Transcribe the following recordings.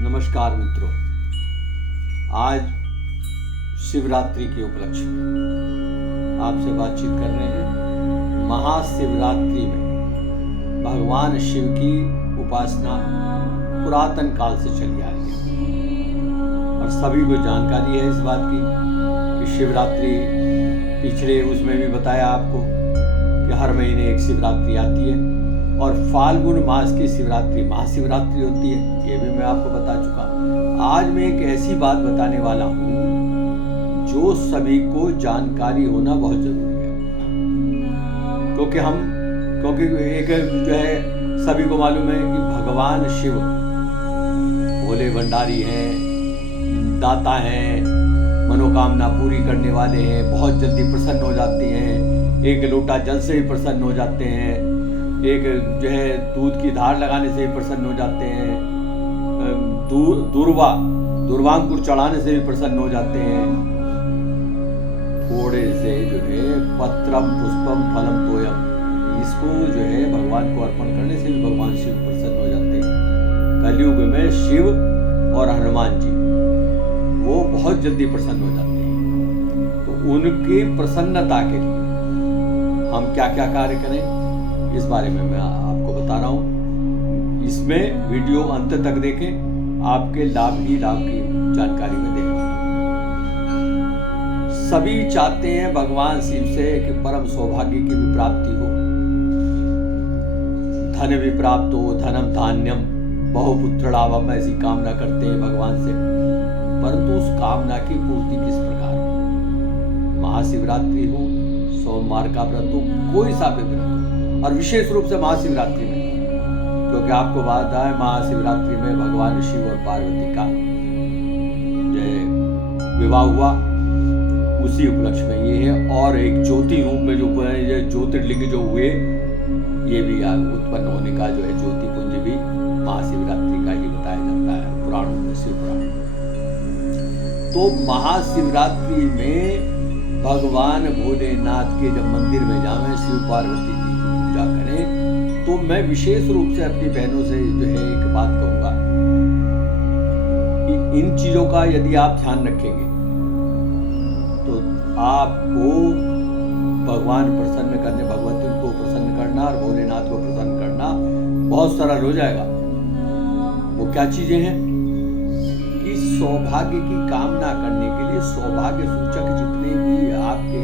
नमस्कार मित्रों, आज शिवरात्रि के उपलक्ष्य में आपसे बातचीत कर रहे हैं। महाशिवरात्रि में भगवान शिव की उपासना पुरातन काल से चली आ रही है और सभी को जानकारी है इस बात की कि शिवरात्रि पिछले उसमें भी बताया आपको कि हर महीने एक शिवरात्रि आती है और फाल्गुन मास की शिवरात्रि महाशिवरात्रि होती है। ये भी मैं आपको बता चुका। आज मैं एक ऐसी बात बताने वाला हूँ जो सभी को जानकारी होना बहुत जरूरी है, क्योंकि एक जो है सभी को मालूम है कि भगवान शिव भोले भंडारी हैं, दाता हैं, मनोकामना पूरी करने वाले हैं, बहुत जल्दी प्रसन्न हो जाते हैं। एक लोटा जल से भी प्रसन्न हो जाते हैं, एक जो है दूध की धार लगाने से भी प्रसन्न हो जाते हैं, दूर्वांकुर चढ़ाने से भी प्रसन्न हो जाते हैं, थोड़े से जो है पत्रम पुष्पम फलम तोयम, इसको जो है भगवान को अर्पण करने से भी भगवान शिव प्रसन्न हो जाते हैं। कलयुग में शिव और हनुमान जी वो बहुत जल्दी प्रसन्न हो जाते हैं। तो उनकी प्रसन्नता के लिए हम क्या क्या कार्य करें इस बारे में मैं आपको बता रहा हूँ। इसमें वीडियो अंत तक देखें, आपके लाभ ही लाभ की जानकारी में देगा। सभी चाहते हैं भगवान शिव से कि परम सौभाग्य की भी प्राप्ति हो, धन भी प्राप्त हो, धनम धान्यम बहुपुत्र लाभम, ऐसी कामना करते हैं भगवान से। परंतु उस कामना की पूर्ति किस प्रकार हो? महाशिवरात्रि हो, सोमवार का व्रत हो, कोई सा भी व्रत हो, और विशेष रूप से महाशिवरात्रि में, क्योंकि आपको बात है महाशिवरात्रि में भगवान शिव और पार्वती का जो विवाह हुआ, उसी उपलक्ष्य में ये है। और एक ज्योति रूप में जो ज्योतिर्लिंग जो हुए, ये भी उत्पन्न होने का जो है ज्योतिपुंज भी महाशिवरात्रि का ही बताया जाता है पुराणों में, शिव पुराण में। तो महाशिवरात्रि में भगवान भोलेनाथ के जब मंदिर में जावे, शिव पार्वती जी की पूजा करें, तो मैं विशेष रूप से अपनी बहनों से जो है एक बात कहूंगा कि इन चीजों का यदि आप ध्यान रखेंगे तो आपको भगवान प्रसन्न करने, भगवती को प्रसन्न करना और भोलेनाथ को प्रसन्न करना बहुत सरल हो जाएगा। वो क्या चीजें हैं कि सौभाग्य की कामना करने के लिए सौभाग्य सूचक जितने भी आपके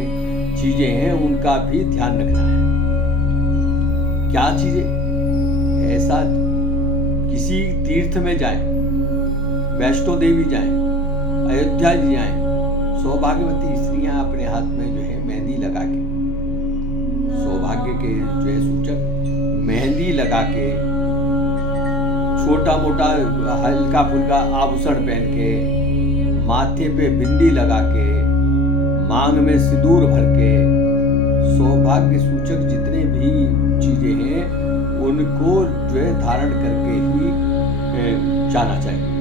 चीजें हैं उनका भी ध्यान रखना है। क्या चीजें? ऐसा किसी तीर्थ में जाएं, वैष्णो देवी जाएं, अयोध्या जी जाएं, सौभाग्यवती स्त्रियां अपने हाथ में जो है मेहंदी लगा के, सौभाग्य के जो है सूचक मेहंदी लगा के, छोटा मोटा हल्का फुल्का आभूषण पहन के, माथे पे बिंदी लगा के, मांग में सिंदूर भर के, सौभाग्य सूचक जितने भी चीजें हैं उनको जो है धारण करके ही जाना चाहिए।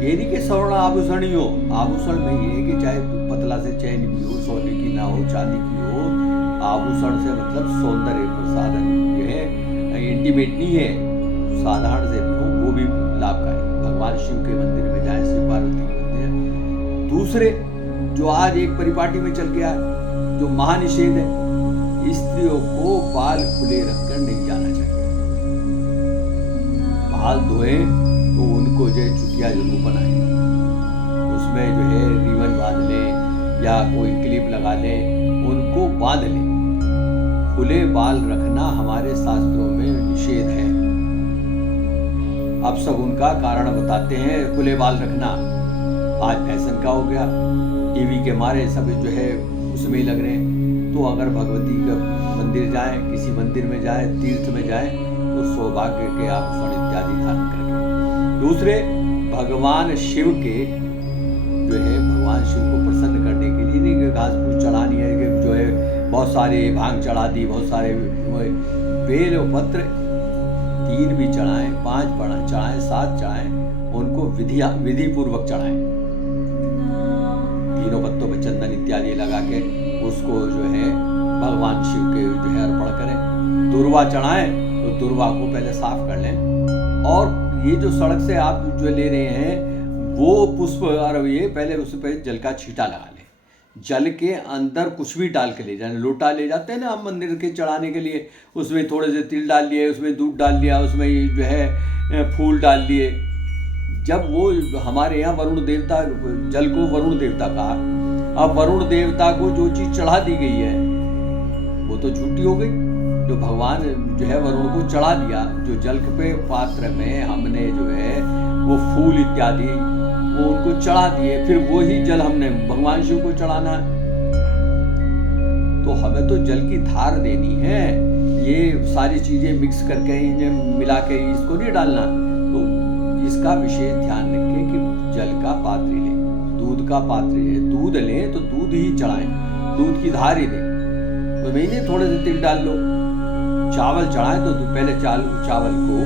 ये नहीं कि स्वर्ण आभूषण ही हो, आभूषण में ये कि चाहे पतला से चैन भी हो, सोने की ना हो, चांदी की हो, आभूषण से मतलब सौंदर्य प्रसाधन जो है इंटीमेट नहीं है, साधारण से भी हो वो भी लाभकारी। भगवान शिव के मंदिर में जाए, शिव पार्वती के मंदिर। दूसरे जो आज एक परिपाटी में चल गया है, जो महानिषेध है, स्त्रियों को बाल खुले रखकर नहीं जाना चाहिए। बाल धोए तो उनको जो है चुटिया जरूर बनाए, उसमें जो है रिबन बांध लें या कोई क्लिप लगा लें, उनको बांध लें। खुले बाल रखना हमारे शास्त्रों में निषेध है। अब सब उनका कारण बताते हैं खुले बाल रखना, आज फैशन का हो गया, टीवी के मारे सब जो है उसमें लग रहे हैं। तो अगर भगवती का मंदिर जाएं, किसी मंदिर में जाएं, तीर्थ में जाएं, तो सौभाग्य के आभूषण इत्यादि धारण करें। दूसरे भगवान शिव के जो है भगवान शिव को प्रसन्न करने के लिए नहीं घास फूस चढ़ानी है, कि जो है बहुत सारे भांग चढ़ा दी, बहुत सारे बेल पत्र 3 भी चढ़ाएं, 5 चढ़ाएं, 7 चढ़ाएं, उनको विधि पूर्वक चढ़ाएं। तीनों पत्तों पर चंदन इत्यादि लगा के उसको जो है भगवान शिव के जो है अर्पण करें। दुर्वा चढ़ाएं तो दुर्वा को पहले साफ कर लें और ये जो सड़क से आप जो ले रहे हैं वो पुष्प और ये पहले उस पर जल का छींटा लगा लें। जल के अंदर कुछ भी डाल के ले जाए, लोटा ले जाते हैं ना हम मंदिर के चढ़ाने के लिए, उसमें थोड़े से तिल डाल लिए, उसमें दूध डाल लिया, उसमें जो है फूल डाल लिए। जब वो हमारे यहाँ वरुण देवता, जल को वरुण देवता कहा, अब वरुण देवता को जो चीज़ चढ़ा दी गई है वो तो झूठी हो गई। जो भगवान जो है वरुण को चढ़ा दिया, जो जल पे पात्र में हमने जो है वो फूल इत्यादि वो उनको चढ़ा दिए, फिर वो ही जल हमने भगवान शिव को चढ़ाना है। तो हमें तो जल की धार देनी है, ये सारी चीजें मिक्स करके इन्हें मिला के इसको नहीं डालना। तो इसका विशेष ध्यान रखें कि जल का पात्र ले, दूध का पात्र ले, दूध लें तो दूध ही चढ़ाएं, दूध की धार ही दें। तो नहीं थोड़े से तिल डाल लो। चावल चढ़ाएं तो पहले चावल को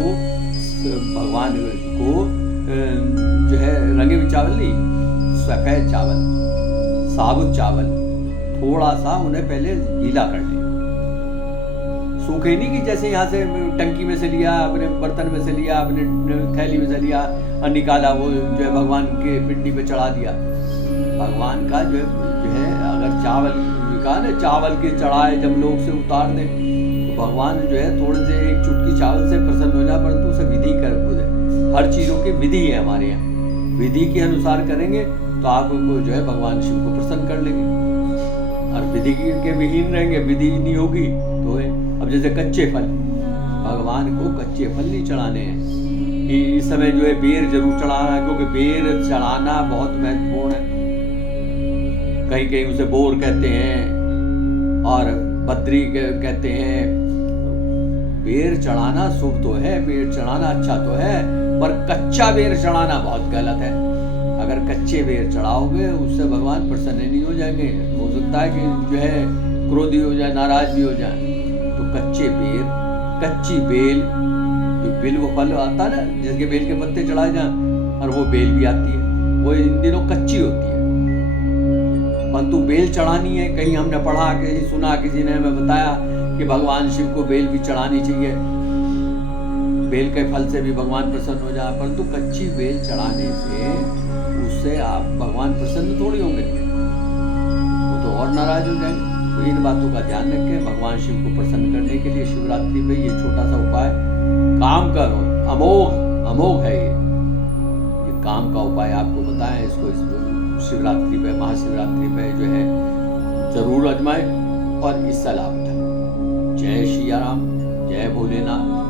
भगवान को जो है रंगे हुए चावल नहीं, सफेद चावल, साबुत चावल, थोड़ा सा उन्हें पहले गीला कर लें। सूखे नहीं कि जैसे यहाँ से टंकी में से लिया, अपने बर्तन में से लिया, अपने थैली में से लिया और निकाला, वो जो है भगवान के पिंडी पे चढ़ा दिया। भगवान का जो है अगर चावल कहा ना, चावल के चढ़ाए जब लोग से उतार दें तो भगवान जो है थोड़े से एक चुटकी चावल से प्रसन्न हो जाए, परंतु उसे विधि कर पूरे। हर चीज़ों की विधि है हमारे यहाँ, विधि के अनुसार करेंगे तो आपको जो है भगवान शिव को प्रसन्न कर लेंगे। और विधि के विहीन रहेंगे, विधि नहीं होगी तो है। अब जैसे कच्चे फल, भगवान को कच्चे फल नहीं चढ़ाने हैं कि इस समय जो है बेर जरूर चढ़ाना है, क्योंकि बेर चढ़ाना बहुत महत्वपूर्ण है। कहीं कहीं उसे बोर कहते हैं और बद्री कहते हैं। बेर चढ़ाना शुभ तो है, बेर चढ़ाना अच्छा तो है, पर कच्चा बेर चढ़ाना बहुत गलत है। अगर कच्चे बेर चढ़ाओगे उससे भगवान प्रसन्न नहीं हो जाएंगे, हो सकता है कि जो है क्रोधी हो जाए, नाराज भी हो जाए। तो कच्चे बेर, कच्ची बेल, जो बेल वो फल आता है ना जिसके बेल के पत्ते चढ़ाए जाए, और वो बेल भी आती है, वो इन दिनों कच्ची होती है। परंतु बेल चढ़ानी है, कहीं हमने पढ़ा, कहीं सुना, किसी ने हमें बताया कि भगवान शिव को बेल भी चढ़ानी चाहिए, बेल के फल से भी भगवान प्रसन्न हो जाए। परंतु कच्ची बेल चढ़ाने से उससे आप भगवान प्रसन्न थोड़ी होंगे, वो तो और नाराज हो जाएंगे। तो इन बातों का ध्यान रखें। भगवान शिव को प्रसन्न करने के लिए शिवरात्रि पे ये छोटा सा उपाय काम करो, अमोघ है ये काम का उपाय आपको बताएं। इसको इस शिवरात्रि पे, महाशिवरात्रि पे जो है जरूर आजमाएं और इससे लाभ उठाएं। जय श्री राम, जय भोलेनाथ।